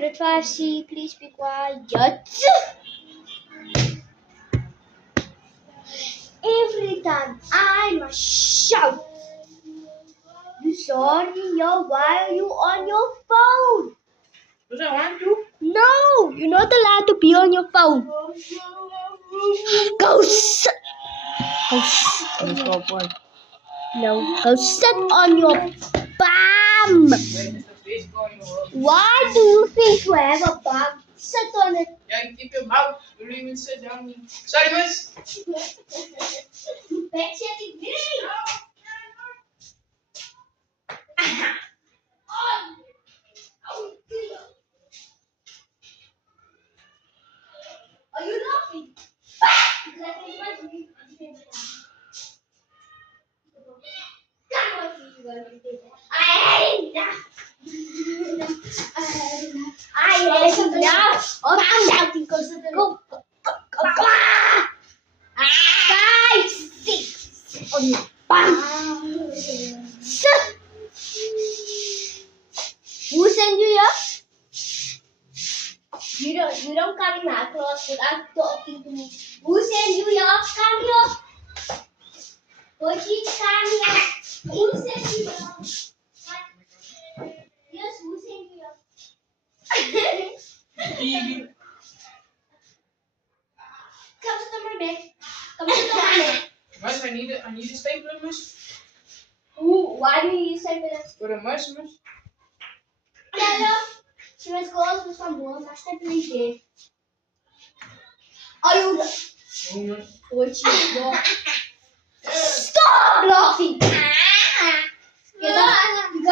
Red 5C, please be quiet. Every time I must shout. You sorry, yo, why are you on your phone? Because I want to. No, you're not allowed to be on your phone. Go sit. Go sit on your Boy. No, go sit on your bum. Why do you think you have a bum? Sit on it. Yeah, you keep your mouth. You don't even sit down. Sorry, miss. You bet you me. Are you laughing? I hate it now. I'm shouting because of the go. 5, 6 on your bum. Sit. Who sent you here? You don't come in my class without talking to me. Who sent you here? Come here. Kochi, come here. Who sent you here? Yes, who sent you here? Come sit on my bed. Come sit on my bed. Miss, I need a stapler, miss. Why do you use staples? For the mice, miss. Hello. She was calls with some balls. I stapler is dead. Are you Oh, miss. Kochi? Stop laughing. Get up. Go to the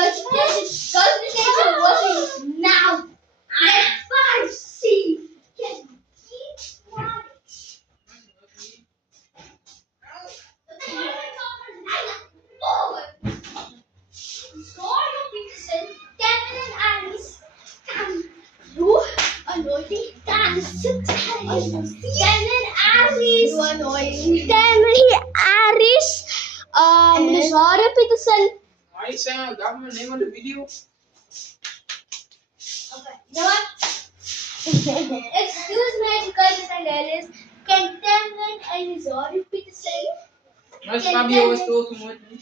kitchen. Washing now. Red 5C. Yes. Keep quiet. Sorry, Peterson. Kevin and Alice. You annoying. Kevin and Alice. You annoying. Kevin, Alice. Sorry, Peterson. Why you saying I got my name on the video? Okay, you know what? Excuse me, educators and Alice. Can Kevin and sorry, Peterson? Miss, Fabio was talking with me.